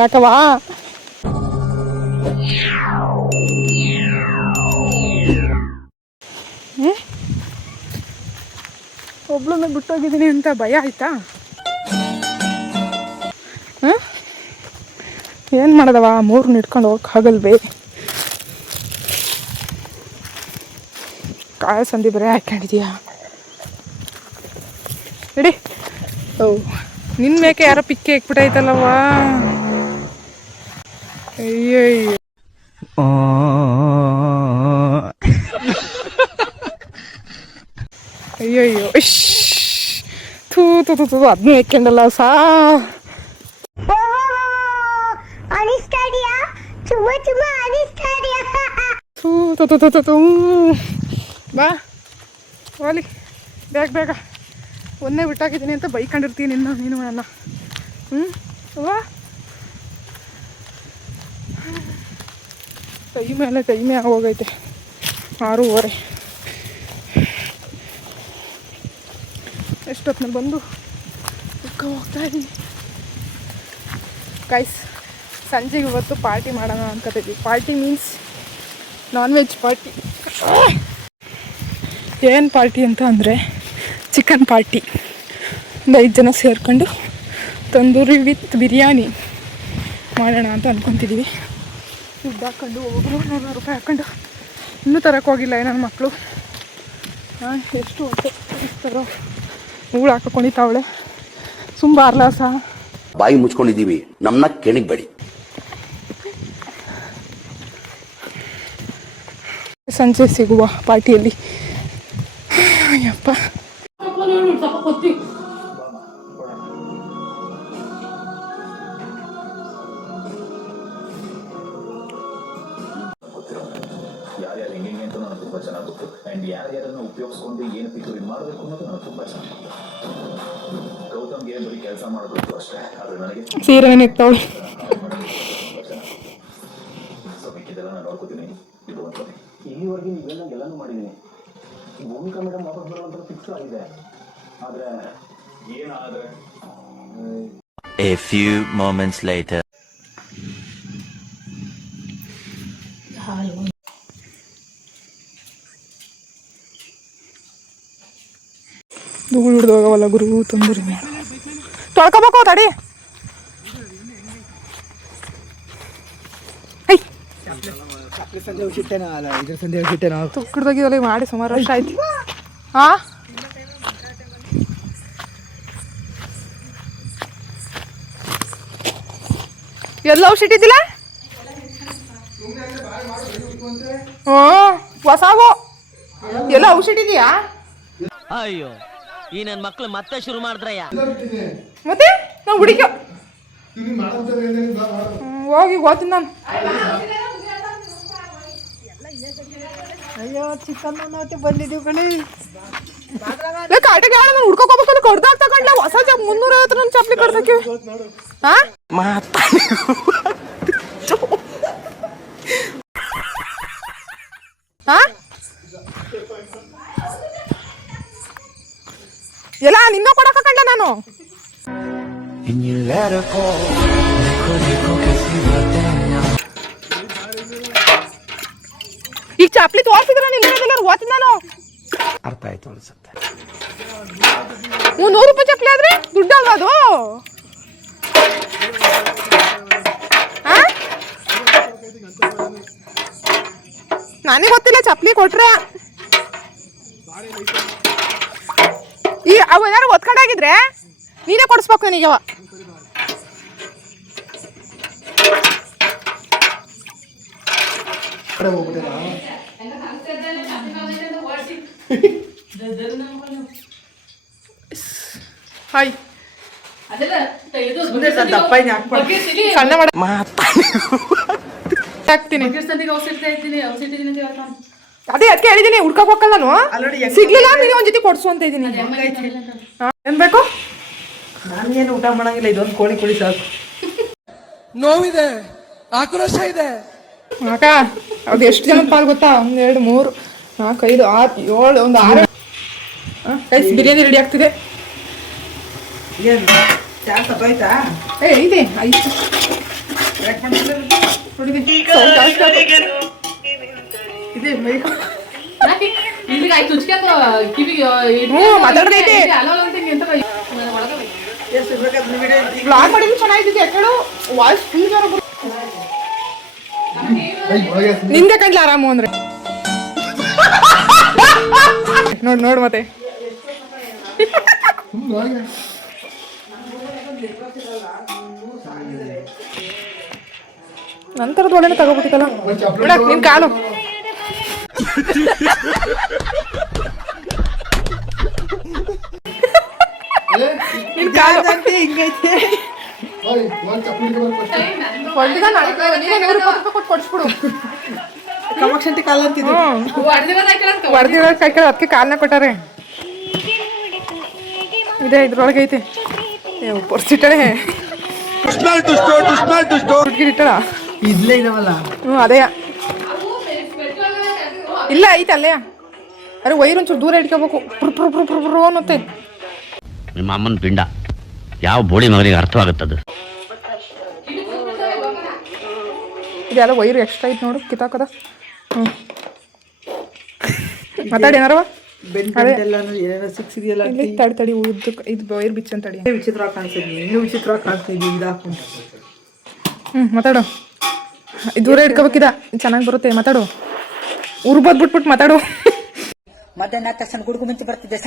ಯಾಕವಾ ಒಬ್ಳನ್ನ ಬಿಟ್ಟೋಗಿದ್ದೀನಿ ಅಂತ ಭಯ ಆಯ್ತಾ? ಏನು ಮಾಡೋದವ, 3 ಇಟ್ಕೊಂಡು ಹೋಗಕ್ಕಾಗಲ್ವೇ? ಕಾಯ ಸಂಧಿ ಬರೀ ಹಾಕೊಂಡಿದೀಯಾ ಇಡಿ. ಓ ನಿನ್ನ ಮೇಕೆ ಯಾರೋ ಪಿಕ್ಕೆ ಇಕ್ಬಿಟ್ಟೈತಲ್ಲವ. ಅಯ್ಯಯ್ಯೋ ಅಯ್ಯಯ್ಯೋ ಇಶ್ ಥೂ ಥೂ ಥೂ ಥೂ ಅದನ್ನೂ ಹಾಕ್ಯಂಡಲ್ಲ ಸಾ. ಥೂ ಥೂ ಥೂ ಥೂ ಥೂ ಬಾ ಓಲಿ ಬೇಗ ಬೇಗ. ಒಂದೇ ಬಿಟ್ಟಾಕಿದ್ದೀನಿ ಅಂತ ಬೈಕೊಂಡಿರ್ತೀನಿ ನೀನು ನನ್ನ. ಅಲ್ವಾ ಟೈಮೇ ಆಗೋಗೈತೆ 6:30. ಎಷ್ಟೊತ್ತಿನ ಬಂದು ಹೋಗ್ತಾ ಇದ್ದೀನಿ ಗೈಸ್. ಸಂಜೆಗೆ ಇವತ್ತು ಪಾರ್ಟಿ ಮಾಡೋಣ ಅನ್ಕೋತಿದ್ವಿ. Party means non veg party. ಏನು ಪಾರ್ಟಿ ಅಂತ ಅಂದರೆ ಚಿಕನ್ ಪಾರ್ಟಿ. ಒಂದು 5 ಜನ ಸೇರ್ಕೊಂಡು ತಂದೂರಿ ವಿತ್ ಬಿರಿಯಾನಿ ಮಾಡೋಣ ಅಂತ ಅಂದ್ಕೊತಿದ್ದೀವಿ. ದುಡ್ಡು ಹಾಕ್ಕೊಂಡು ಒಬ್ಬರು 400 ರೂಪಾಯಿ ಹಾಕ್ಕೊಂಡು ಇನ್ನೂ ತರಕ್ಕೆ ಹೋಗಿಲ್ಲ ನನ್ನ ಮಕ್ಕಳು. ಎಷ್ಟು ಹೊಟ್ಟೆ ಇರ್ತಾರೋ ಹೂಳು ಹಾಕೊಂಡಿತಾವಳೆ. ಸುಂಬಾರ್ಲಾಸ ಬಾಯಿ ಮುಚ್ಕೊಂಡಿದ್ದೀವಿ, ನಮ್ಮನ್ನ ಕೆಣಗಬೇಡಿ. ಸಂಜೆ ಸಿಗುವ ಪಾರ್ಟಿಯಲ್ಲಿ. ಅಯ್ಯಪ್ಪ ಯಾರ್ಯಾರು ಹೆಂಗೆ ಅಂತ ನನಗೆ ತುಂಬ ಚೆನ್ನಾಗಿ ಗೊತ್ತು. ಆ್ಯಂಡ್ ಯಾರ್ಯಾರನ್ನು ಉಪಯೋಗಿಸ್ಕೊಂಡು ಏನು ಪಿಕ್ಚರ್ ಮಾಡಬೇಕು ಅನ್ನೋದು ನನಗೆ ತುಂಬ ಚೆನ್ನಾಗಿ ಗೊತ್ತು. ಗೌತಮ್ಗೆ ಬರೀ ಕೆಲಸ ಮಾಡೋದು ಅಷ್ಟೇ, ಆದರೆ ನನಗೆ ಸೀರೆನೇ ಇರ್ತಾವಳು. ಸೊ ಮಿಕ್ಕಿದೆಲ್ಲ ನಾನು ನೋಡ್ಕೋತೀನಿ. ಇದು ಒಂದು ಇಲ್ಲಿವರೆಗೆ ನೀವೆಲ್ಲನೂ ಮಾಡಿದ್ದೀನಿ. ಭೂಮಿಕಾ ಮೇಡಮ್ ವಾಪಸ್ ಬರುವಂಥ ಫಿಕ್ಸ್ ಆಗಿದೆ. ಆದರೆ ಏನಾದರೆ A few moments later. ಧೂಳು ಹಿಡ್ದೋಗವಲ್ಲ ಗುರು. ತಂದೂರಿ ಮಾಡು ತೊಳ್ಕೊಬೇಕು ತಡಿ. ತುಕ್ಕಡ್ದಾಗಿವಲ್ಲ ಮಾಡಿ ಸುಮಾರು ವರ್ಷ ಆಯ್ತು. ಎಲ್ಲ ಔಷಧಿ ಇದ್ದಿಲ್ಲ. ಹೊಸಾವು ಎಲ್ಲ ಔಷಧಿ ಇದೆಯಾ? ಅಯ್ಯೋ ಈ ನನ್ನ ಮಕ್ಳು ಮತ್ತೆ ಶುರು ಮಾಡಿದ್ರಯ್ಯ. ಮತ್ತೆ ನಾವು ಹುಡುಕ ಹೋಗಿ ಹೋಗ್ತೀನಿ ನಾನು. ಅಯ್ಯೋ ಚಿಕನ್ ಬಂದಿದ್ದೀವಿ ಕಣೆ. ಕಾಟಿಗೆ ನಾನು ಹುಡ್ಕೋಕೋಬೇಕಲ್ಲ. ಕಡ್ದಾಗ ತಗೊಂಡ್ಲ ಹೊಸ 350 ನನ್ನ ಚಪ್ಪಲಿ ಕಡ್ದಕ್ಕೆ. ಎಲ್ಲ ನಿನ್ನ ಕೊಡಕ ಕಂಡ ನಾನು. ಈಗ ಚಾಪ್ಲಿ ತೋರಿಸಿದ್ರೆ ನಿಮ್ಗೆಲ್ಲರೂ ಓದ್ತೀನಿ ನಾನು. ಅರ್ಥ ಆಯ್ತು ಅನ್ಸುತ್ತೆ. 100 ರೂಪಾಯಿ ಚಪ್ಲಿ ಆದ್ರೆ ದುಡ್ಡು ಅಲ್ವಾ ಅದು? ನನಗೆ ಗೊತ್ತಿಲ್ಲ. ಚಪ್ಲಿ ಕೊಟ್ರೆ ಈ ಅವು ಏನಾರು ಒತ್ಕೊಂಡಾಗಿದ್ರೆ ನೀನೇ ಕೊಡಿಸ್ಬೇಕು ನನಗವ. ಹಾಯ್ ಸಣ್ಣ ಹಾಕ್ತೀನಿ. ಅದೇ ಅದಕ್ಕೆ ಹೇಳಿದೀನಿ ಹುಡ್ಕಕ್ ಹೋಗಲ್ಲ ನಾನು. ಸಿಗ್ಲಿಲ್ಲ ನೀನು ಒಂದ್ ಜೊತೆ ಕೊಡ್ಸು ಅಂತ ಇದ್ದೀನಿ. ಏನ್ ಬೇಕು? ನಾನೇನು ಊಟ ಮಾಡಂಗಿಲ್ಲ. ಇದೊಂದು ಕೋಳಿ ಸಾಕು. ನೋವಿದೆ, ಆಕ್ರೋಶ ಇದೆ. ಅಕ್ಕ ಅದು ಎಷ್ಟು ಜನ ಪಾಲ್ ಗೊತ್ತಾ? 1 2 3 4 5 6 7 ಒಂದು 6 ಬಿರಿಯಾನಿ ರೆಡಿ ಆಗ್ತಿದೆ. ಚಾರ್ಜ್ ಸತ್ತೋಯ್ತಾ? ಏ ಇದೆ ಆಯ್ತು ನೋಡಿದೆ sound ಜಾಸ್ತಿ ಆಯ್ತು. ಇದೆ ಮೈಕ್ ಮಾತಾಡ್ದೈತೆ ಎಷ್ಟು ಬೇಕಾದ್ರೆ ವಿಡಿಯೋ ಬ್ಲಾಗ್ ಮಾಡಿದ್ರು ಚೆನ್ನಾಗಿತ್ತು ಯಾಕೇಳು ವಾಯ್ಸ್ ಫುಲ್ ಜೋರ ನಿಂದೆ ಕಂಡ್ಲ ಆರಾಮು ಅಂದ್ರೆ ನೋಡ್ ಮತ್ತೆ ನಂತರದ ಒಳ್ಳೆನೆ ತಗೋಬಿಟ್ಟಿತ್ತಲ್ಲ ಬಿಡಕ್ ನಿನ್ ಕಾಲು ನಿನ್ ಕಾಲು ಹಿಂಗೈತೆ ಕೊಡ್ಸ್ಬಿಡು ಕಮಕ್ಷಂಟಿ ಕಾಲ ಅಂತಿದ್ದು ಹೊಡೆದಿರೋ ಕೈಕಳ ಅದಕ್ಕೆ ಕಾಲನ್ನ ಕೊಟ್ಟಾರೆ ಇದೆ ಇದ್ರೊಳಗೆ ಐತೆ ಪೊರ್ಸಿಟ್ಟಳೆ ಇಟ್ಟಳ ಇದ್ಲೇ ಇದಾವಲ್ಲ ಅದೇ ಇಲ್ಲ ಐತೆ ಅಲ್ಲೇ ಅರೆ ವೈರ್ ಒಂಚೂರು ದೂರ ಇಟ್ಕೋಬೇಕು ಪುರ್ ಅನ್ನುತ್ತೆ ನಿಮ್ಮ ಅಮ್ಮನ ಪಿಂಡ ಯಾವ ಬೋಳಿ ಮಗನಿಗೆ ಅರ್ಥವಾಗುತ್ತದು. ಇದೆಲ್ಲ ವೈರ್ ಎಕ್ಸ್ಟ್ರಾ ಐತೆ ನೋಡು ಕಿತ್ತಾಕದ ಮಾತಾಡಿ ಏನಾರವ ಬೆಂಡೆಲ್ಲಾನು ಏನೇನೋ ಸಿಕ್ಸಿದೆಯಲ್ಲ ಇಲ್ಲಿ ತಡಿ ಉದ್ದಕ್ಕೆ ಇದು ವೈರ್ ಬಿಚ್ಚನ್ ತಡಿ ವಿಚಿತ್ರವಾಗಿ ಕಾಣಿಸ್ತಿದ್ವಿ ಇನ್ನೂ ವಿಚಿತ್ರವಾಗಿ ಕಾಣಿಸ್ತಿದ್ವಿ ಇದಾಕೊಂಡು ಮಾತಾಡು ದೂರ ಇಟ್ಕೋಬೇಕಿದ ಚೆನ್ನಾಗಿ ಬರುತ್ತೆ ಮಾತಾಡು ಉರ್ಬೋದ್ ಬಿಟ್ಬಿಟ್ಟು ಮಾತಾಡು ಮಧ್ಯಾಹ್ನ ತಕ್ಷಣ ಗುಡುಗು ಮುಂಚೆ ಬರ್ತಿದ್ದೆ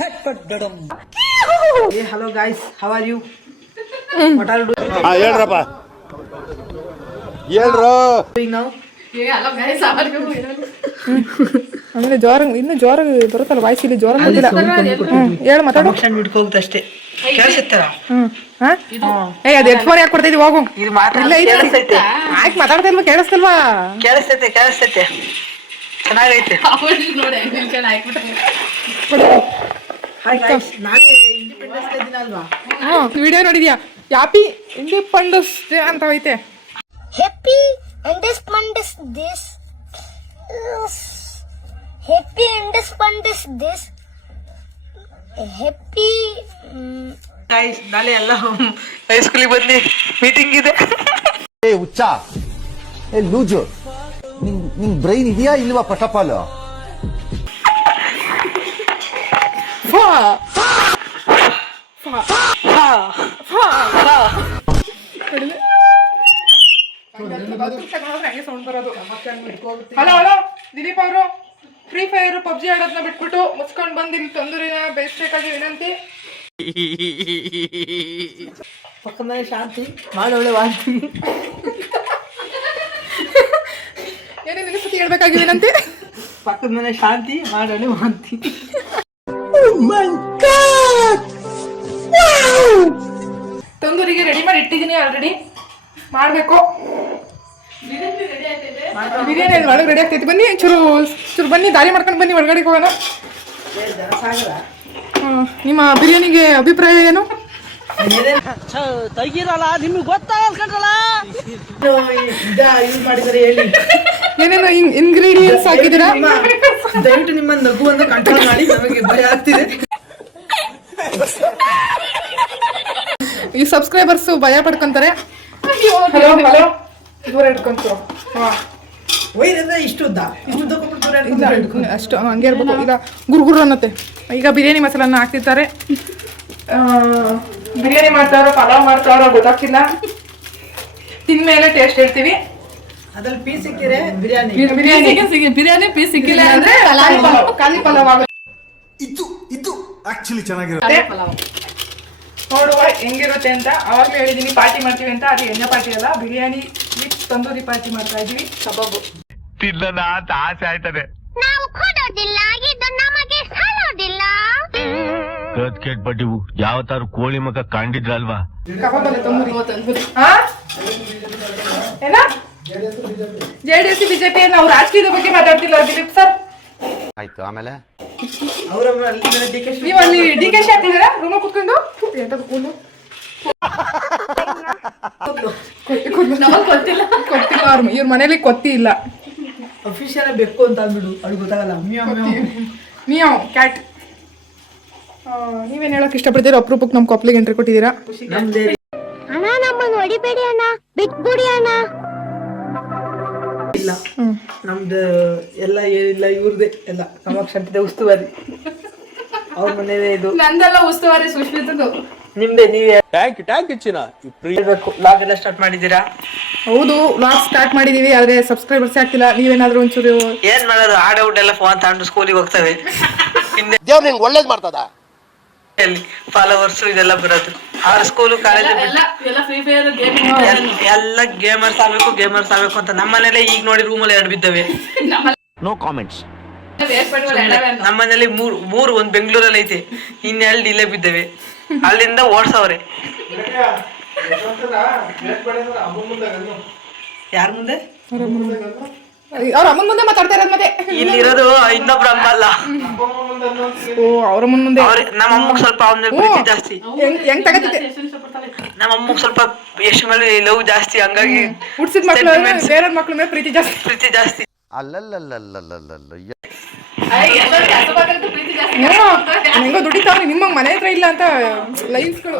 ಏ hello guys how are you what are ಹೇಳ್ರಪ್ಪ ಹೇಳ್ರು ಡೂಯಿಂಗ್ ನೌ ಆಮೇಲೆ ಜೋರ ಇನ್ನು ಜೋರ ಬರುತ್ತಲ್ಲ ವಾಯ್ಸ್ ಇಲ್ಲಿ ಜೋರ ಬಂದಿಲ್ಲ ಹೇಳು ಮಾತಾಡು ಕಮಕ್ಷನ್ ಬಿಟ್ಕೋಗುತ್ತೆ ಅಷ್ಟೇ ಕೇಳಿಸುತ್ತಾರ ಏ ಅದು ಹೆಡ್ಫೋನ್ ಯಾಕೆ ಕೊಡ್ತಾ ಇದೀವಿ ಹೋಗು ಇಲ್ಲ ಕೇಳಿಸ್ತೈತೆ ಆಯ್ತು ಮಾತಾಡ್ತಾ ಇಲ್ವಾ ಕೇಳಿಸ್ತಲ್ವಾ ಕೇಳಿಸ್ತೈತೆ ಚೆನ್ನಾಗೈತೆ ಹಾಯ್ ಗೈಸ್ ನಾಳೆ ಇಂಡಿಪೆಂಡೆನ್ಸ್ ಡೇ ದಿನ ಅಲ್ವಾ ವಿಡಿಯೋ ನೋಡಿದ್ಯಾ ಯಾಪಿ ಇಂಡಿಪೆಂಡೆನ್ಸ್ ಡೇ ಅಂತ ಐತೆ Happy Independence this. Happy Independence this. Happy. Guys ನಾಳೆ ಎಲ್ಲ ಹೈಸ್ಕೂಲಿಗೆ ಬನ್ನಿ ಮೀಟಿಂಗ್ ಇದೆ ಏ ಹುಚ್ಚ ಏ ಲೂಜು ನಿಂಗ್ ಬ್ರೈನ್ ಇದೆಯಾ ಇಲ್ವಾ first of all hello hello Dileep ಅವರು ಫ್ರೀ ಫೈರ್ ಪಬ್ಜಿ ಆಡೋದನ್ನ ಬಿಟ್ಬಿಟ್ಟು ಮುಚ್ಕೊಂಡು ಬಂದು ಇಲ್ಲಿ ತಂದೂರಿನ ಬೇಯಿಸ್ಬೇಕಾಗಿ ವಿನಂತಿ ಪಕ್ಕದ ಶಾಂತಿ ಮಾಡೋಳೆ ವಾಂತಿ ಏನೇನು ನಿಲ್ಲಿಸ್ತಿ ಹೇಳ್ಬೇಕಾಗಿ ವಿನಂತಿ ಪಕ್ಕದ ಮನೆ ಶಾಂತಿ ಮಾಡೋಳೆ ವಾಂತಿ ತಂದೂರಿಗೆ ರೆಡಿ ಮಾಡಿ ಇಟ್ಟಿದ್ದೀನಿ ಆಲ್ರೆಡಿ ಮಾಡಬೇಕು ಬಿರಿಯಾನಿ ಒಳಗೆ ರೆಡಿ ಆಗ್ತೈತಿ ಬನ್ನಿ ಚೂರು ಬನ್ನಿ ದಾರಿ ಮಾಡ್ಕೊಂಡು ಬನ್ನಿ ಒಳಗಡೆ ಹೋಗೋಣ ನಿಮ್ಮ ಬಿರಿಯಾನಿಗೆ ಅಭಿಪ್ರಾಯ ಏನು ತೆಗೀರಲ್ಲ ನಿಮ್ಗೆ ಗೊತ್ತಾಗಲ್ಲ ಯೂಸ್ ಮಾಡಿದರೆ ಹೇಳಿ ಏನೇನು ಇಂಗ್ರೀಡಿಯೆಂಟ್ಸ್ ಹಾಕಿದ್ದೀರಾ ದಯವಿಟ್ಟು ನಿಮ್ಮ ನಗುವನ್ನು ಕಂಟ್ರೋಲ್ ಮಾಡಿ ನಮಗೆ ಭಯ ಆಗ್ತಿದೆ ಈ ಸಬ್ಸ್ಕ್ರೈಬರ್ಸ್ ಭಯ ಪಡ್ಕೊಂತಾರೆ ಹಲೋ ಹಲೋ ದೂರ ಇಟ್ಕೊಂತು ವೈರಿಂದ ಇಷ್ಟು ಉದ್ದ ಅಷ್ಟು ಹಂಗೆ ಇರ್ಬೇಕು ಈಗ ಗುರುಗುರು ಅನ್ನತ್ತೆ ಈಗ ಬಿರಿಯಾನಿ ಮಸಾಲನ್ನ ಹಾಕ್ತಿರ್ತಾರೆ ಬಿರಿಯಾನಿ ಮಾಡ್ತಾರೋ ಪಲಾವ್ ಮಾಡ್ತಾರೋ ಗೊತ್ತಾಗ್ತಿಲ್ಲ ತಿಂದ್ಮೇಲೆ ಟೇಸ್ಟ್ ಹೇಳ್ತೀವಿ ಅದ್ರಲ್ಲಿ ಪೀಸ್ ಸಿಕ್ಕಿರೆ ಬಿರಿಯಾನಿ ಬಿರಿಯಾನಿ ಪೀಸ್ ಸಿಕ್ಕಿಲ್ಲ ಅಂದ್ರೆ ಖಾಲಿ ಪಲಾವ್ ಆಗುತ್ತೆ ಇದು ಆಕ್ಚುಲಿ ಚೆನ್ನಾಗಿರುತ್ತೆ ನೋಡುವ ಹೆಂಗಿರುತ್ತೆ ಅಂತ ಅವಾಗಲೇ ಹೇಳಿದೀನಿ ಪಾರ್ಟಿ ಮಾಡ್ತೀವಿ ಅಂತ ಅದು ಎಣ್ಣೆ ಪಾರ್ಟಿ ಅಲ್ಲ ಬಿರಿಯಾನಿ ವಿತ್ ತಂದೂರಿ ಪಾರ್ಟಿ ಮಾಡ್ತಾ ಇದೀವಿ ಕಬಾಬು ತಿನ್ನೋಣ ಅಂತ ಆಸೆ ಆಯ್ತದೆ. ನಾವು ಕೊಡೋದಿಲ್ಲ ಇದು ನಮಗೆ ಸಲ್ಲೋದಿಲ್ಲ ಕೇಟ್ ಬಡ್ಡಿವು ಯಾವ ತರ ಕೋಳಿ ಮಗ ಕಂಡಿದ್ರಲ್ವಾ. ಕಬಾಬ್ ಅಲ್ಲ ತಂದೂರಿ ಏನ ಜೆಡಿಎಸ್ ಬಿಜೆಪಿ ನಾವು ರಾಜಕೀಯದ ಬಗ್ಗೆ ಮಾತಾಡ್ತಿಲ್ಲ ದಿಲೀಪ್ ಸರ್ ಆಯ್ತು ಆಮೇಲೆ ನೀವು ಅಲ್ಲಿ ಡಿ ಕೆ ಶಿ ಹಾಕ್ತಿದ್ದೀರಾ ರೂಮ್ ಕುತ್ಕೊಂಡು ಗೊತ್ತಿಲ್ಲ ಇವ್ರ ಮನೇಲಿ ಕೊತ್ತಿ ಇಲ್ಲ ಅಫಿಷಿಯಲ್ ಬೇಕು ಅಂತ ಅಂದ್ಬಿಡು ಅವ್ಳಿಗೆ ಗೊತ್ತಾಗಲ್ಲ ಮಿಯಾವ್ ಕ್ಯಾಟ್ ನೀವೇನು ಹೇಳಕ್ ಇಷ್ಟಪಡ್ತೀರಾ ಅಪ್ರೂಪಕ್ಕೆ ನಮ್ಮ ಕೊಪ್ಪಳಿಗೆ ಎಂಟ್ರಿ ಕೊಟ್ಟಿದ್ದೀರಾ ಹೊಡಿಬೇಡಿ ಅಣ್ಣ ಬಿಟ್ಬಿಡಿ ಅಣ್ಣ. ಇಲ್ಲ ನಮ್ದು ಎಲ್ಲ ಏನಿಲ್ಲ ಇವ್ರದೇ ಎಲ್ಲ ಕಾಮಾಕ್ಷಂತಿದೆ ಉಸ್ತುವಾರಿ ಅವ್ರ ಮನೇಲೆ ಇದು ನಂದೆಲ್ಲ ಉಸ್ತುವಾರಿ ಸುಶ್ಮಿತದ್ದು. ನಿಮ್ದೆ ನೀವೇ ಹೇಳ್ಬೇಕು. ಲಾಗ್ ಎಲ್ಲ ಸ್ಟಾರ್ಟ್ ಮಾಡಿದ್ದೀರಾ? ಹೌದು, ವ್ಲಾಗ್ ಸ್ಟಾರ್ಟ್ ಮಾಡಿದೀವಿ, ಆದ್ರೆ ಸಬ್ಸ್ಕ್ರೈಬರ್ಸ್ ಆಗ್ತಿಲ್ಲ. ನೀವೇನಾದ್ರೂ ಒಂಚೂರು ಏನ್ ಮಾಡೋದು, ಆಡ ಔಟ್ ಎಲ್ಲ ಫೋನ್ ತಗೊಂಡು ಸ್ಕೂಲಿಗೆ ಹೋಗ್ತವೆ. ಹಿಂದೆ ದೇವ್ರು ನಿಂಗೆ ಒಳ್ಳೇದ್ ಮಾಡ್ತದ. ಫಾಲೋವರ್ಸ್ ಇದೆಲ್ಲ ಬರೋದು. ಅವ್ರ ಸ್ಕೂಲು ಕಾಲೇಜ್ ಎಲ್ಲ ಗೇಮರ್ಸ್ ಆಗ್ಬೇಕು ಅಂತ. ನಮ್ಮ ಮನೇಲೆ ಈಗ ನೋಡಿ ರೂಮಲ್ಲಿ 2 ಬಿದ್ದವೆ. No comments. ನಮ್ಮ ಮನೇಲಿ ಮೂರು ಒಂದ್ ಬೆಂಗಳೂರಲ್ಲಿ ಐತೆ, 2 ಇಲ್ಲೇ ಬಿದ್ದವೆ. ಅಲ್ಲಿಂದ ಓಡ್ಸವ್ರೆ. ಯಾರ ಮುಂದೆ? ಅವ್ರ ಅಮ್ಮನ ಮುಂದೆ ಮಾತಾಡ್ತಾ ಇರೋದು. ಮತ್ತೆ ಇಲ್ಲಿರೋದು ಇನ್ನೊಬ್ರು ಅಮ್ಮ ಅಲ್ಲ, ಅವ್ರ ಮುಂದೆ ನಮ್ಮ ಅಮ್ಮಗ್ ಸ್ವಲ್ಪ ಅವನ ಪ್ರೀತಿ ಜಾಸ್ತಿ. ಹೆಂಗ್ ತಗತಿದ್ದೆ ನಮ್ಮ ಅಮ್ಮಗ್ ಸ್ವಲ್ಪ ಯಶ್ ಮೇಲೆ ಲವ್ ಜಾಸ್ತಿ, ಹಂಗಾಗಿ ಹುಡ್ಸಿದ ಮಕ್ಳು ಬೇರೆ ಮಕ್ಳ ಮೇಲೆ ಪ್ರೀತಿ ಜಾಸ್ತಿ. ಹೆಂಗೋ ದುಡಿತಾವ್ರಿ, ನಿಮ್ಮಂಗ್ ಮನೆ ಹತ್ರ ಇಲ್ಲ ಅಂತ ಲೈನ್ಸ್ಗಳು.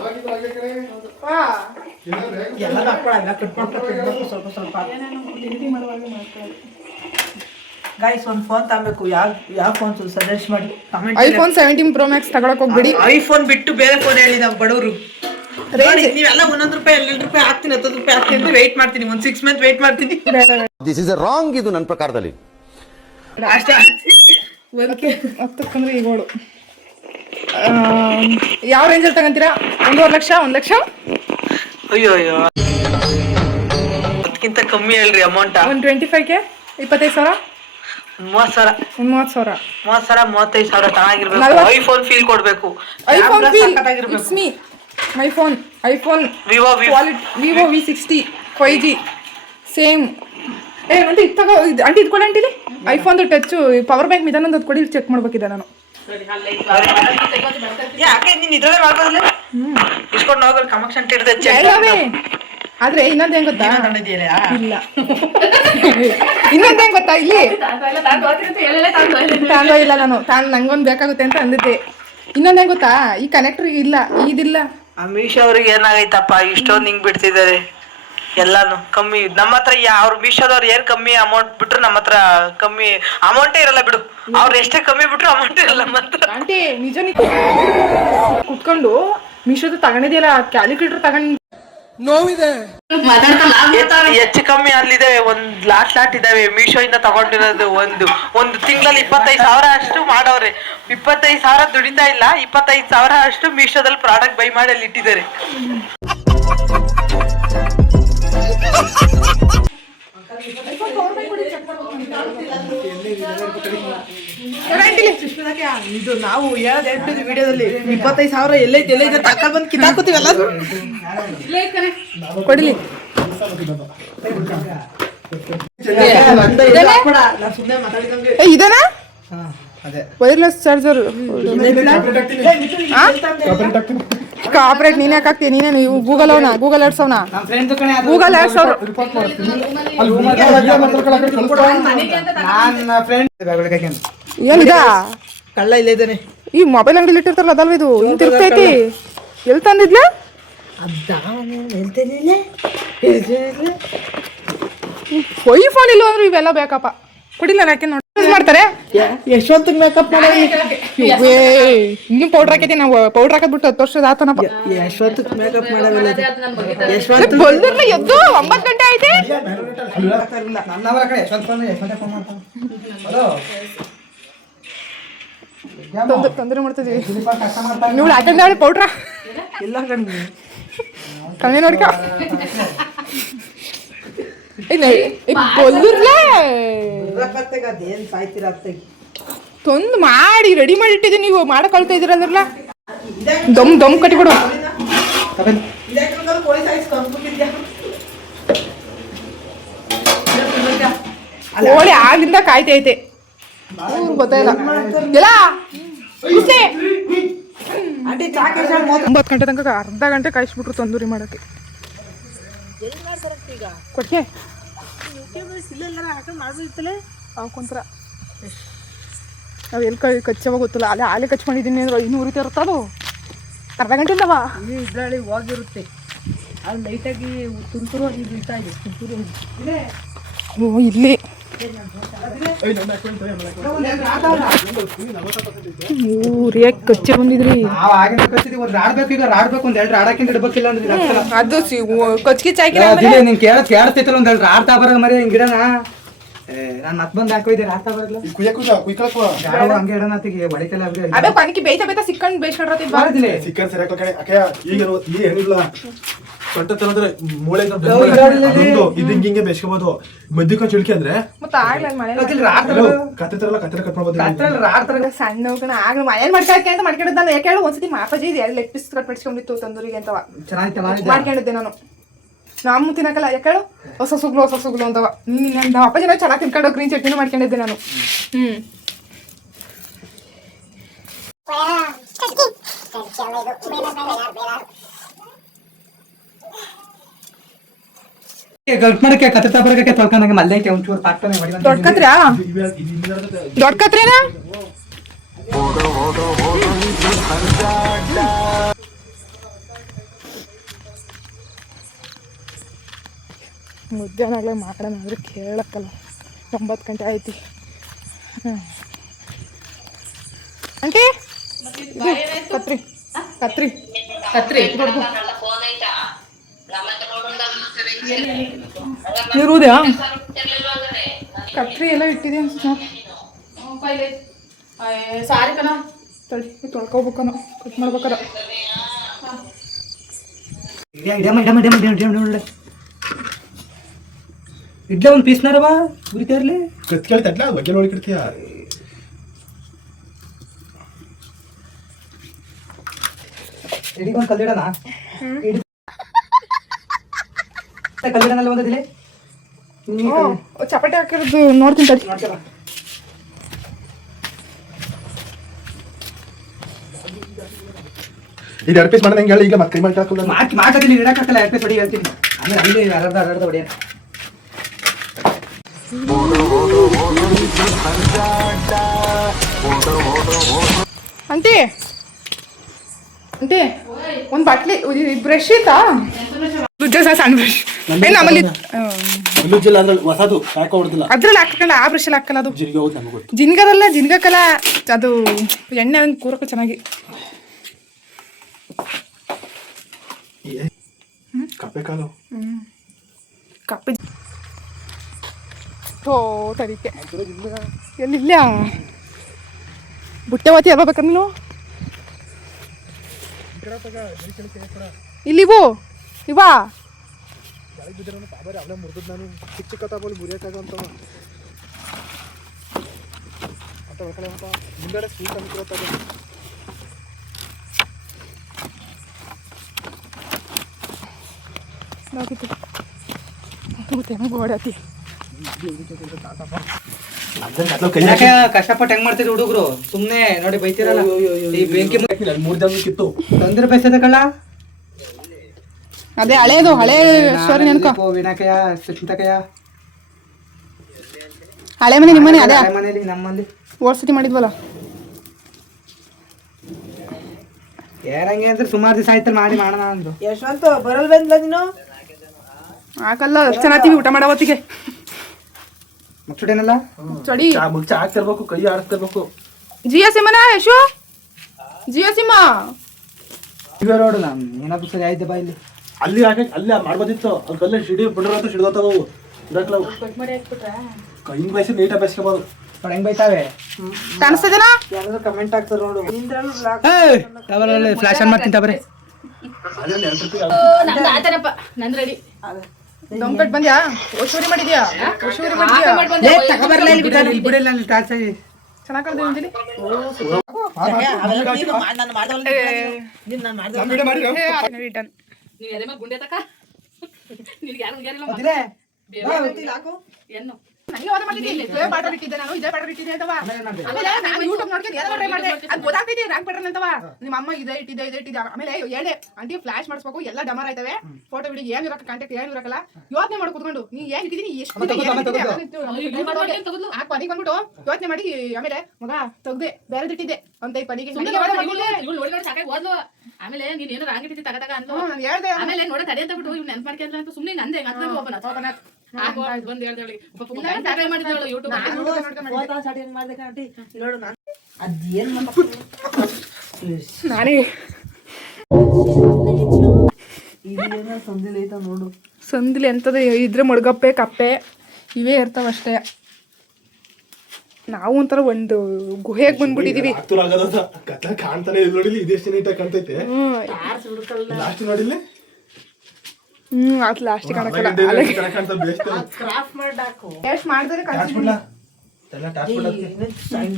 ಗೈಸ್ ಒಂದ್ ಫೋನ್ ತಗೋಬೇಕು. ಯಾವ ಫೋನ್ ಸಜೆಸ್ಟ್ ಮಾಡಿ. ಐಫೋನ್ 17 Pro Max ತಗೊಳಕ್ ಹೋಗ್ಬಿಡಿ. ಐಫೋನ್ ಬಿಟ್ಟು ಬೇರೆ ಫೋನ್ ಹೇಳಿ, ನಾವು ಬಡವರು. ನೀವೆಲ್ಲ 1 ರೂಪಾಯಿ 2 ರೂಪಾಯಿ ಹಾಕ್ತೀನಿ, 10 ರೂಪಾಯಿ ಹಾಕ್ತೀನಿ ಅಂತ ವೆಯ್ಟ್ ಮಾಡ್ತೀನಿ. 1 6 ಮಂತ್ ವೆಯ್ಟ್ ಮಾಡ್ತೀನಿ. This is wrong. ಇದು ನನ್ನ ಪ್ರಕಾರದಲ್ಲಿ ಅಷ್ಟೇ. ಹತ್ತಕ್ಕಂದ್ರೆ ಈಗೋಳು ಯಾವ ರೇಂಜಲ್ಲಿ ತಗೊಂತೀರಾ? 1.5 ಲಕ್ಷ 1 ಲಕ್ಷ? ಅಯ್ಯೋ ಅದಕ್ಕಿಂತ ಕಮ್ಮಿ ಹೇಳ್ರಿ ಅಮೌಂಟ್. 125K 25,000 30,000 30,000 35,000 ಚೆನ್ನಾಗಿರ್ಬೇಕು. ಐಫೋನ್ ಫೀಲ್ ಕೊಡ್ಬೇಕು. IPhone feel it's me my phone. IPhone Vivo V60 5G same. ಮತ್ತೆ ಇದು ತಗೋ, ಆಂಟಿ ಇದ್ಕೊಳ್ಳಿ. ಆಂಟಿಲಿ ಐಫೋನ್ದು ಟಚ್ಚು ಪವರ್ ಬ್ಯಾಂಕ್ ನಿಧಾನಂದು ಅದು ಕೊಡಿ, ಚೆಕ್ ಮಾಡ್ಬೇಕಿದೆ ನಾನು. ಯಾಕೆ ನೀನ್ ಇದ್ರಲ್ಲೇ ಮಾಡ್ಬೋದಲ್ಲ? ಇಸ್ಕೊಂಡು ಹೋಗೋದು ಕಾಮಾಕ್ಷನ್ ಹಿಡ್ದೆ ಆದ್ರೆ ಇನ್ನೊಂದು ಹೆಂಗ್ ಗೊತ್ತಾ? ಇಲ್ಲ ಇನ್ನೊಂದು ಹೆಂಗ್ ಗೊತ್ತಾ, ಇಲ್ಲಿ ತಾಂಡೋ ಇಲ್ಲ, ನಾನು ನಂಗೊಂದು ಬೇಕಾಗುತ್ತೆ ಅಂತ ಅಂದಿದ್ದೆ. ಇನ್ನೊಂದು ಹೆಂಗ್ ಗೊತ್ತಾ, ಈ ಕನೆಕ್ಟರ್ ಇಲ್ಲ, ಇದಿಲ್ಲ. ಮೀಶೋ ಅವ್ರಿಗೆ ಏನಾಗೈತಪ್ಪ, ಇಷ್ಟೊಂದು ಹಿಂಗ್ ಬಿಡ್ತಿದ್ದಾರೆ ಎಲ್ಲಾನು ಕಮ್ಮಿ. ನಮ್ಮ ಹತ್ರ ಅವ್ರು ಮೀಶೋದವ್ರು ಏನ್ ಕಮ್ಮಿ ಅಮೌಂಟ್ ಬಿಟ್ರು ನಮ್ಮ ಹತ್ರ ಕಮ್ಮಿ ಅಮೌಂಟೇ ಇರಲ್ಲ ಬಿಡು. ಅವ್ರು ಎಷ್ಟೇ ಕಮ್ಮಿ ಬಿಟ್ರು ಅಮೌಂಟ್ ಇರಲ್ಲ ನಮ್ಮ ಹತ್ರ. ಆಂಟಿ ನಿಜ, ಕುತ್ಕೊಂಡು ಮೀಶೋದು ತಗೊಂಡಿದ್ಯಲ್ಲ, ಕ್ಯಾಲ್ಕುಲೇಟರ್ ತಗೊಂಡ್ ನೋವಿದೆ. ಹೆಚ್ಚು ಕಮ್ಮಿ ಅಲ್ಲಿದ್ದಾವೆ, ಒಂದ್ ಲಾಟ್ ಇದಾವೆ. ಮೀಶೋ ಇಂದ ತಗೊಂಡಿರೋದು ಒಂದು ತಿಂಗಳಲ್ಲಿ 25,000 ಅಷ್ಟು ಮಾಡವ್ರೆ. 25,000 ದುಡಿತಾ ಇಲ್ಲ, 25,000 ಅಷ್ಟು ಮೀಶೋದಲ್ಲಿ ಪ್ರಾಡಕ್ಟ್ ಬೈ ಮಾಡಿ ಅಲ್ಲಿ ಇಟ್ಟಿದ್ದಾರೆ. ಇದು ನಾವು ಹೇಳೋದು ಹೇಳ್ತೀವಿ ವಿಡಿಯೋದಲ್ಲಿ. 25,000 ಎಲ್ಲೈತೆ ತಕ್ಕ ಬಂದು ಕಿತ್ತಾಕೋತೀವಲ್ಲ. ಕೊಡಲಿ ಇದನಾ ವೈರ್ಲೆಸ್ ಚಾರ್ಜರ್. ಕಾಪರೇಟ್ ನೀನ್ ಯಾಕೆ ಹಾಕ್ತೀಯ? ನೀನೇನು ಗೂಗಲ್ ಅವನ ಗೂಗಲ್ ಆಡ್ಸವ್ನ ಗೂಗಲ್ ಆಡ್ಸವ್ರು. ಏನಿದ ಕಳ್ಳ ಇಲ್ಲ ಇದ್ದಾನೆ. ಈ ಮೊಬೈಲ್ ಅಂಗಡಿಲಿ ಇಟ್ಟಿರ್ತಾರಲ್ಲ ಅದಲ್ವ ಇದು? ಹಿಂಗ್ ತಿರುಗ್ತೈತಿ. ಎಲ್ಲಿ ತಂದಿದ್ಲ? ಐಫೋನ್ ಇಲ್ಲ ಅಂದ್ರೆ ಇವೆಲ್ಲ ಬೇಕಪ್ಪ. ಕುಡಿಲ್ಲ ಯಾಕೆ ನೋಡಿ ಮಾಡ್ತಾರೆ. ಯಶವಂತ ಮೇಕಪ್ ಹಿಂಗೆ ಪೌಡ್ರ್ ಹಾಕೈತಿ. ನಾವು ಪೌಡ್ರ್ ಹಾಕದ್ಬಿಟ್ಟು 10 ವರ್ಷದ ಆತನಪ್ಪ. ಯಶವಂತ ಮೇಕಪ್ ಮಾಡಲ್ಲ. ಬಲ್ದಿರ್ಲ ಎದ್ದು 9 ಗಂಟೆ ಐತೆ. ತೊಂದರೆ ಮಾಡ್ತಿದ್ವಿ. ನೀವು ಅಟೆಂಡ್ ಮಾಡಿ ಪೌಡ್ರ ಇಲ್ಲ ಕಣ್ಣಿ ಕಣ್ಣೆ ನೋಡ್ಕ. ಬಲ್ದಿರ್ಲ ತೊಂದು ಮಾಡಿ ರೆಡಿ ಮಾಡಿ ಇಟ್ಟಿದ್ದೀನಿ. ನೀವು ಮಾಡಕ್ ಕಳ್ತಾ ಇದೀರಲ್ಲ, ದಮ್ ಕಟ್ಟಿಬಿಡು. ಕೋಳಿ ಆಗ್ಲಿಂದ ಕಾಯ್ತೈತೆ, ಗೊತ್ತಾಯಿಲ್ಲ. ಎಲ್ಲ 9 ಗಂಟೆ ತನಕ ಅರ್ಧ ಗಂಟೆ ಕಾಯಿಸ್ಬಿಟ್ರು ತಂದೂರಿ ಮಾಡೋಕ್ಕೆ. ಕೊಟ್ಟೆ ಹಾಕೊಂತರ ನಾವು ಎಲ್ಲಿ ಕಚ್ಚವ ಗೊತ್ತಿಲ್ಲ. ಅಲ್ಲೇ ಆಲೆ ಕಚ್ ಮಾಡಿದ್ದೀನಿ ಅಂದ್ರೆ 500 ಇರುತ್ತೆ ಅದು. ಅರ್ಧ ಗಂಟೆ ಇಲ್ಲವಾ ಇದ್ರಲ್ಲಿ ಹೋಗಿರುತ್ತೆ. ಓ ಇಲ್ಲಿ ಊರಿಯಾಗಿ ಕಚ್ಚಿ ಬಂದಿದ್ರಿ. ಆಡ್ಬೇಕು ಈಗ ಆಡ್ಬೇಕು ಒಂದ್ ಎರಡು ಆಡಕ್ಕಿಂತ ಇಡ್ಬೇಕಿಲ್ಲ ಅಂದ್ರೆ ಅದು ಕಚ್ಕಿ ಚಾಕಿ ನೀನ್ ಕೇಳ್ತೈತಲ್ಲ ಒಂದ್ ಎರಡು ಆಡ್ತಾ ಬರ ಮರಿ ಹಿಂಗ್ ಗಿಡನ ನಾನ್ ಮತ್ ಬಂದ್ ಹಾಕೋಯ್ದೆ ಆಡ್ತಾ ಬರಲ್ಲ ಹಂಗೆ ಇಡನತ್ತಿಗೆ ಬಡಿತಲ್ಲ ಅದೇ ಪನಿಕಿ ಬೇಯ್ತಾ ಸಿಕ್ಕಂಡ್ ಬೇಯ್ಸ್ಕೊಂಡ್ರತಿ ಬಾರದಿಲ್ಲ ಸಿಕ್ಕರ್ ಸರಿಯಾಕ ಕಡೆ ಅಕ್ಕ ಈಗ ಈ ಹೆಣ್ಣಿಲ್ಲ ಸೊಂಟ ತನದ್ರೆ ಮೂಳೆ ಇದು ಹಿಂಗೆ ಬೇಸ್ಕೋಬಹುದು ಮಧ್ಯಕ್ಕೆ ಚಿಳ್ಕೆ ಅಂದ್ರೆ ಮತ್ತೆ ಆಗ್ಲ ಮನೆ ಕತ್ತೆ ತರಲ್ಲ ಕತ್ತೆ ಕಟ್ ಮಾಡ್ಬೋದು ಸಣ್ಣ ಆಗ ಮನೇಲಿ ಮಾಡ್ಕೊಳಕ್ಕೆ ಅಂತ ಮಾಡ್ಕೊಂಡಿದ್ದ ನಾನು ಯಾಕೆ ಹೇಳು ಒಂದ್ಸತಿ ಮಾಪಾಜಿ 2 ಲೆಗ್ ಪೀಸ್ ಕಟ್ ಮಾಡಿಸ್ಕೊಂಡಿತ್ತು ತಂದೂರಿಗೆ ಅಂತವ ಮಾಡ್ಕೊಂಡಿದ್ದೆ ನಾನು ನಮ್ಮ ತಿನ್ನಕಲ್ಲ ಯಾಕೆ ಹೇಳು ಹೊಸ ಸುಗ್ಲು ಅಂತವ ನನ್ನ ಅಪ್ಪಾಜಿನ ಚೆನ್ನಾಗಿ ತಿನ್ಕೊಂಡು ಗ್ರೀನ್ ಚಟ್ನಿನೂ ಮಾಡ್ಕೊಂಡಿದ್ದೆ ನಾನು. ಗಲ್ಪ್ ಮಾಡಕ್ಕೆ ಕತ್ತೆ ತಬರಕ್ಕೆ ತೊಳ್ಕೊಂಡಾಗ ಮಲ್ಲೈತೆ ಒಂಚೂರು ಪಾಟ್ನೆ ಮಾಡಿ ದೊಡ್ಡ ಕತ್ರಿನಾ ಮಧ್ಯಾಹ್ನ ಮಾಡೋಣ ಅಂದರೆ ಕೇಳಕ್ಕಲ್ಲ 9 ಗಂಟೆ ಆಯ್ತು. ಆಂಟಿ ಕತ್ರಿ ಇರುವುದ್ಯಾ ಕತ್ರಿ ಎಲ್ಲ ಇಟ್ಟಿದೆ ಅನ್ಸುತ್ತೆ. ಸಾರಿ ಕಣ ತಡಿ ತೊಳ್ಕೊಬೇಕನ ಕಟ್ ಮಾಡ್ಬೇಕಾರ. ಇಡ್ಲ ಒಂದ್ ಪೀಸ್ನಾರವ ಉರಿತಾ ಇರ್ಲಿ ಕತ್ ಕೇಳ್ತಡ್ಲ ಬಗ್ಗೆ ನೋಡಿ ಕಿಡ್ತೀಯ ಇಡಿಗೊಂದು ಕಲ್ಲಿಡಣ ಕಲ್ಲಿಡನಲ್ಲ ಒಂದಿಲ್ಲ ಚಪಾಟಿ ಹಾಕಿರೋದು ನೋಡ್ತೀನಿ ತಡಿ. ಇದು 2 ಪೀಸ್ ಮಾಡೋದು ಹೆಂಗೆ ಹೇಳಿ ಈಗ ಮತ್ತೆ ಕೈ ಮಾಡಿ ಹಾಕಲ್ಲ ಮಾತಾಡಿ ಇಡಕ್ಕಾಗಲ್ಲ 2 ಪೀಸ್ ಹೊಡಿ ಹೇಳ್ತೀನಿ ಆಮೇಲೆ ಅಲ್ಲಿ ಅರ್ಧ ಹೊಡಿಯ ಆಂಟಿ ಒಂದು ಬಾಟ್ಲಿ ಬ್ರಷ್ ಇತ್ತಾ ಸಣ್ಣ ಬ್ರಷ್ ನಮ್ಮಲ್ಲಿ ಹೊಸದು ಹಾಕೋಡ್ದಿಲ್ಲ ಅದ್ರಲ್ಲಿ ಹಾಕೊಂಡು ಆ ಬ್ರಷಲ್ಲಿ ಹಾಕಲ್ಲ ಅದು ಜಿರಿಗೆ ಹೋದ್ ನಮಗೆ ಗೊತ್ತು ಜಿನ್ಗಕ್ಕಲ್ಲ ಅದು ಎಣ್ಣೆ ಹಂಗೆ ಕೂರಕ್ಕೆ ಚೆನ್ನಾಗಿ ಕಪ್ಪೆ ಕಾಲು ಕಪ್ಪೆ ತರಿಕೆ ಎಲ್ಲಿಲ್ಲ ಬುಟ್ಟೆ ಓತಿ ಅಲ್ವಾ ಬೇಕಾದ್ರೆ ನೀನು ಇಲ್ಲಿವು ಇವಾ ನಾನು ಚಿಕ್ಕ ಕತಾಬಲ್ಲಿ ಮುರಿಯಕ್ಕಾಗಂತ ಮುಂದೆ ಸ್ವೀಟ್ ಅನ್ಕೊಳ್ತಾಗ ಗೋಡತಿ ಕಷ್ಟಪಟ್ಟು ಹೆಂಗ್ ಮಾಡ್ತಿದ್ರು ಹುಡುಗರು ಸುಮ್ನೆ ನೋಡಿ ಬೈತಿರಲ್ಲ ಈ ಬೆಂಕಿ 3 ದಿನ ಕಿತ್ತು ತಂದ್ರೆ ಬೈಸದ ಕಳ್ಳ ಅದೇ ಹಳೇದು ಹಳೆ ಸ್ಟೋರಿ ನೆನ್ಕೋ. ವಿನಾಕಯ ಸುಚಿತಕಯ ಹಳೆ ಮನೆ ನಿಮ್ಮನೆ ಅದೇ ಮನೇಲಿ ನಮ್ಮಲ್ಲಿ ಓಡ್ಸತಿ ಮಾಡಿದ್ವಲ್ಲ ಯಾರಂಗೆ ಅಂದ್ರೆ ಸುಮಾರು ದಿವಸ ಆಯ್ತಲ್ಲ ಮಾಡೋಣ ಅಂದು ಯಶವಂತ ಬರಲ್ವೇನ್ಲ ನೀನು ಹಾಕಲ್ಲ ಚೆನ್ನಾಗಿ ಊಟ ಮಾಡೋ ಹೊತ್ತಿಗೆ ಮುಚ್ಚುಡೇನಲ್ಲ ಚಡಿ ಮುಚ್ಚ ಆಗ್ತಿರ್ಬೇಕು ಕೈ ಆಡ್ತಿರ್ಬೇಕು ಜಿಯೋ ಸಿಮ್ಮನ ಯಶು ಜಿಯೋ ಸಿಮ್ಮ ಈಗ ನೋಡು ನಾನು ಏನಾದ್ರು ಸರಿ ಆಯ್ತು ಬಾ ಇಲ್ಲಿ ಅಲ್ಲಿ ಅಲ್ಲಿ ಮಾಡ್ಬೋದಿತ್ತು ಅಲ್ಲಿ ಕಲ್ಲ ಸಿಡಿ ಬಿಡ್ರಂತ ಸಿಡ್ದತ್ತವು ಇರಕ್ಲವು ಹಿಂಗ್ ಬಯಸಿ ನೀಟಾಗಿ ಬಯಸ್ಕೋಬೋದು ನೋಡಿ ಹೆಂಗ್ ಬೈತಾವೆ ಕಾಣಿಸ್ತದೇನಾ ಯಾರಾದ್ರೂ ಕಮೆಂಟ್ ಆಗ್ತಾರೆ ನೋಡು ಫ್ಲಾಶ್ ಆನ್ ಮಾಡ್ತೀನಿ ತಬರೆ ನಂದು ರೆಡಿ ದಮ್ ಕಟ್ ಬಂದ್ಯಾ ಓಶೂರಿ ಮಾಡಿದ್ಯಾ ಓಶೂರಿ ಮಾಡಿದ್ಯಾ ತಗೊಬರ್ಲ ಇಲ್ಲಿ ಬಿಡಲ್ಲ ಅಲ್ಲಿ ಟಾರ್ಚ್ ಆಗಿ ಚೆನ್ನಾಗಿ ಕಾಣ್ತದೆ ಅಂತೀನಿ ರಿಟರ್ನ್ ನೀವ್ ಎದೆ ಮೇಲೆ ಗುಂಡೆ ತಕ ನಿನ್ಗೆ ಯಾರು ಗ್ಯಾರಿಲ್ಲ ಎನ್ನು ನನಗೆ ಓದ ಮಾಡಿದ್ದೀನಿ ಇದೇ ಬಾರ್ಡರ್ ಇಟ್ಟಿದ್ದೆ ನಾನು ಇದೇ ಬಾರ್ಡರ್ ಇಟ್ಟಿದ್ದೆ ಅಂತವ ಆಮೇಲೆ ನಾನು ಯೂಟ್ಯೂಬ್ ನೋಡ್ಕೊಂಡು ಏನೋ ಟ್ರೈ ಮಾಡಿದೆ ಅದು ಗೊತ್ತಾಗ್ತೈತಿ ರ್ಯಾಂಕ್ ಪ್ಯಾಟರ್ನ್ ಅಂತವ ನಿಮ್ಮ ಅಮ್ಮ ಇದೇ ಇಟ್ಟಿದ್ದೆ ಆಮೇಲೆ ಹೇಳ್ದೆ ಆಂಟಿ ಫ್ಲಾಶ್ ಮಾಡಿಸ್ಬೇಕು ಎಲ್ಲ ಡಮರ್ ಆಯ್ತವೆ ಫೋಟೋ ವಿಡಿಯೋ ಏನು ಇರಕ್ಕೆ ಕಾಂಟ್ಯಾಕ್ಟ್ ಏನು ಇರಕ್ಕಲ್ಲ ಯೋಚನೆ ಮಾಡಿ ಕೂತ್ಕೊಂಡು ನೀ ಏನು ಇಟ್ಟಿದ್ದೀನಿ ಎಷ್ಟು ಆ ಪನಿಗೆ ಬಂದ್ಬಿಟ್ಟು ಯೋಚನೆ ಮಾಡಿ ಆಮೇಲೆ ಮಗ ತೆಗ್ದೆ ಬೇರೆ ಇಟ್ಟಿದ್ದೆ ಅಂತ ಈ ಪನಿಗೆ ನೋಡಿ ಸಾಕಾಗಿ ಓದ್ಲು ಆಮೇಲೆ ನೀನ್ ಏನೋ ರಾಂಗ್ ಇಟ್ಟಿದ್ದಿ ತಗದಾಗ ಅಂತ ನಾನು ಹೇಳ್ದೆ ಆಮೇಲೆ ನೋಡ ತಡೆ ಅಂತ ಬಿಟ್ಟು ಇವ್ ನೆನ್ಪ್ ಮಾಡ್ಕೊಂಡ್ಲ ಅಂತ ಸುಮ್ನೆ ನಂದೆ ಬಂದ್ ಹೇಳ್ದೆ ಮಾಡಿದಳು ಯೂಟ್ಯೂಬ್ ನಾನೇ ಸಂದಿಲಿ ಐತ ನೋಡು ಸಂದಿಲಿ ಎಂತದ ಇದ್ರೆ ಮಡ್ಗಪ್ಪೆ ಕಪ್ಪೆ ಇವೇ ಇರ್ತಾವಷ್ಟೇ. ನಾವು ಒಂಥರ ಒಂದು ಗುಹೆಗೆ ಬಂದ್ಬಿಟ್ಟಿದೀವಿ. ಕಾಣ್ತಾನೆ ನೋಡಿ ಇದೆಷ್ಟು ನೀಟಾಗಿ ಕಾಣ್ತೈತೆ. ಲಾಸ್ಟ್ ನೋಡಿಲ್ಲ ಅದು ಲಾಸ್ಟ್ ಕಾಣಕ್ಕಲ್ಲ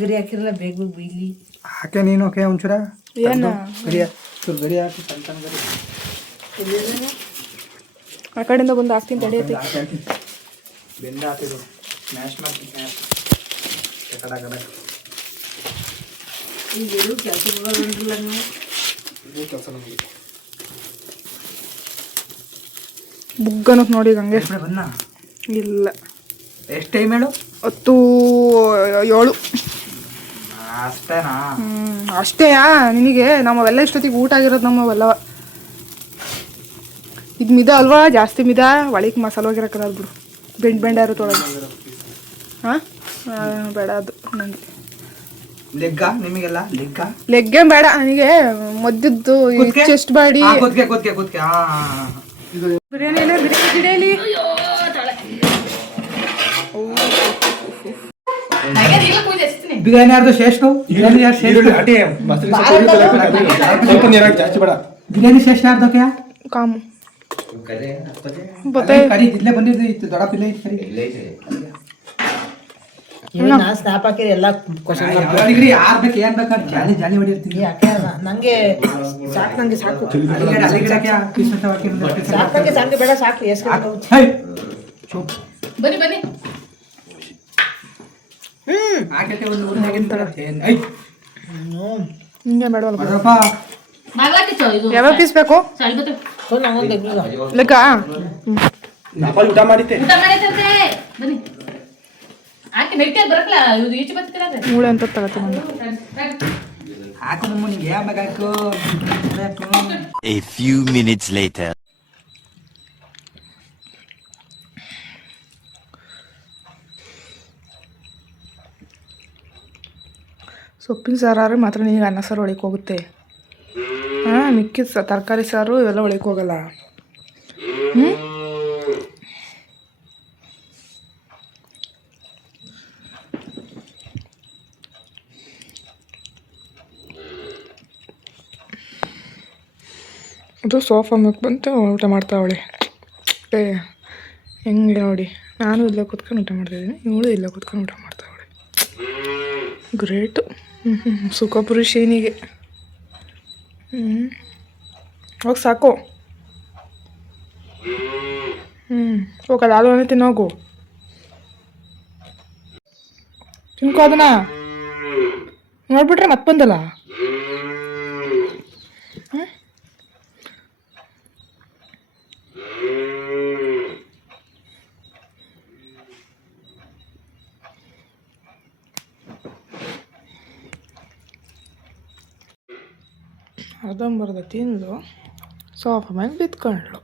ಗರಿ ಹಾಕಿರಲ್ಲ ಬೇಗ ಬೀಲಿ ಹಾಕೆ ನೀನು ಓಕೆ ಒಂಚೂರ ಏನು ಗರಿ ಹಾಕಿ ಸಣ್ಣ ಸಣ್ಣ ಗರಿ ಆ ಕಡೆಯಿಂದ ಬಂದು ಹಾಕ್ತೀನಿ ತಡೆಯತಿ ಬೆಂದ ಹಾಕಿದ್ರು ಸ್ಮ್ಯಾಶ್ ಮಾಡ್ತೀನಿ ಈಗ ಎಲ್ಲೂ ಕೆಲಸ ಬಂದಿಲ್ಲ ನೀವು ಇದು ಕೆಲಸ ನಮಗೆ ಬುಗ್ಗನಕ್ ನೋಡಿ ಹಂಗೆ ಬನ್ನ ಇಲ್ಲ. ಎಷ್ಟು ಟೈಮ್ ಹೇಳು? 10:07 ಅಷ್ಟೇನಾ? ಅಷ್ಟೇಯಾ ನಿನಗೆ? ನಮ್ಮವೆಲ್ಲ ಇಷ್ಟೊತ್ತಿಗೆ ಊಟ ಆಗಿರೋದು ನಮ್ಮವೆಲ್ಲವ. ಇದು ಮಿದ ಅಲ್ವಾ? ಜಾಸ್ತಿ ಮಿದ ಒಳಗೆ ಮಸಾಲೆ ಹೋಗಿರಕ್ಕದ ಬಿಡು. ಬೆಂಡ್ ಇರುತ್ತೆ ಒಳಗೆ. ಹಾಂ ಬೇಡ ಅದು ನನಗೆ. ಲೆಗ್ಗ ನಿಮಗೆಲ್ಲ ಲೆಗ್ಗೆ ಬೇಡ ನನಗೆ. ಮದ್ದದ್ದು ಚೆಸ್ಟ್ ಬಾಡಿ ಬಿರಿಯಾನಿ ಎಲ್ಲ ಬಿರಿಯಾನಿ ಬಿರಿಯಾನಿ ಯಾರ್ದು ಶ್ರೇಷ್ಠ? ಬಿರಿಯಾನಿ ಯಾರು ಶ್ರೇಷ್ಠ? ಜಾಸ್ತಿ ಬೇಡ. ಬಿರಿಯಾನಿ ಶ್ರೇಷ್ಠ ಯಾರ್ದಕ್ಕೆ? ಕಾಮು ಕರಿ ಇಲ್ಲೇ ಬಂದಿದ್ದು ದೊಡ್ಡ ಪಿಲ್ಲ ಸ್ನಾಪ್ ಹಾಕಿರಿ ಎಲ್ಲ ಕ್ವಶನ್ ಯಾರ್ ಬೇಕು ಏನ್ ಬೇಕಾ ಜಾಲಿ ಜಾಲಿ ಹೊಡಿರ್ತೀನಿ. ಯಾಕೆ ನಂಗೆ ಸಾಕು ನಂಗೆ ಸಾಕು ಸಾಕು ಸಂಗೆ ಬೇಡ ಸಾಕು ಎಷ್ಟು ಬನ್ನಿ ಬನ್ನಿ ಹಿಂಗೆ ಬೇಡವಲ್ಲ. ಇದು ಯಾವ ಪೀಸ್ ಬೇಕು? ಲೆಕ್ಕ ಊಟ ಮಾಡಿದ್ದೆ. ಊಟ ಮಾಡೈತಂತೆ ಬನ್ನಿ ಆಕೆ ನೆಟ್ಟಿ ಬರಕ್ಲ ಇದು ಈಚೆ ಬರ್ತೀರ ಮೂಳೆ ಅಂತ ತಗೋತೀನಿ ನಾನು. ಹಾಕು ನಿಂಗೆ ಯಾವ ಬೇಕಾಕು. A few minutes later. ಸೊಪ್ಪಿನ ಸಾರು ಮಾತ್ರ ನಿನಗೆ ಅನ್ನ ಸಾರು ಒಳಗೆ ಹೋಗುತ್ತೆ. ಹಾಂ ಮಿಕ್ಕಿದ ತರಕಾರಿ ಸಾರು ಇವೆಲ್ಲ ಒಳಗೆ ಹೋಗಲ್ಲ. ಹ್ಞೂ ಅದು ಸೋಫಾ ಮ್ಯಾಗೆ ಬಂತು ಊಟ ಮಾಡ್ತಾವಳೆ. ಹೆಂಗೆ ನೋಡಿ, ನಾನು ಇಲ್ಲೇ ಕೂತ್ಕೊಂಡು ಊಟ ಮಾಡ್ತಾಯಿದ್ದೀನಿ, ಇವಳು ಇಲ್ಲೇ ಕೂತ್ಕೊಂಡು ಊಟ ಮಾಡ್ತಾವಳೆ. ಗ್ರೇಟು. ಸುಖಪುರುಷನಿಗೆ ಹೋಗಿ ಸಾಕು. ಹೋಗಲ್ಲ ಹಾಲು ತಿನ್ನೋಗು. ತಿನ್ಕೋ ಅದನ್ನ. ನೋಡ್ಬಿಟ್ರೆ ಮತ್ತೆ ಬಂದಲ್ಲ. ಅರ್ಧಂಬರ್ಧ ತಿಂದು ಸೋಫಾ ಮ್ಯಾಗೆ ಬಿತ್ಕೊಂಡ್ಳು.